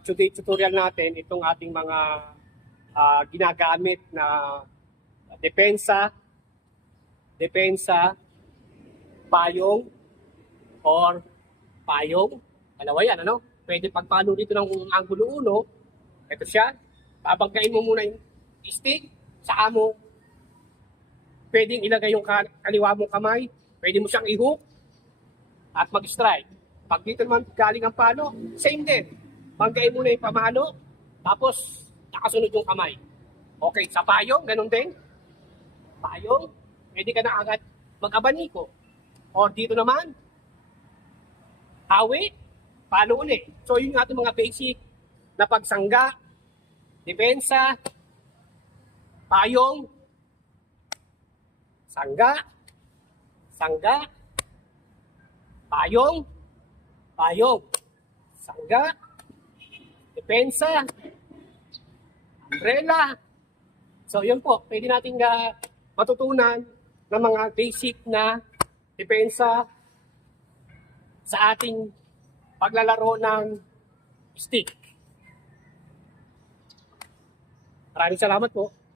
Today tutorial natin itong ating mga ginagamit na depensa, payong, or payong. Dalawa yan, ano? Pwede pagpalo dito ng anggulo 1. Ito siya. Babanggain mo muna yung stick sa amo. Pwedeng ilagay yung kaliwa mong kamay. Pwede mo siyang i-hook at mag-strike. Pag dito naman galing ang palo, same din. Banggain mo na yung pamalo, tapos nakasunod yung kamay. Okay, sa payong, ganun din. Payong, pwede ka na agad mag-abaniko. Or dito naman, hawi, palo ulit. So yun yung ating mga basic na pagsangga, depensa, payong, sangga, payong, sangga, depensa, umbrella. So yun po, pwede natin matutunan ng mga basic na depensa sa ating paglalaro ng stick. Maraming salamat po.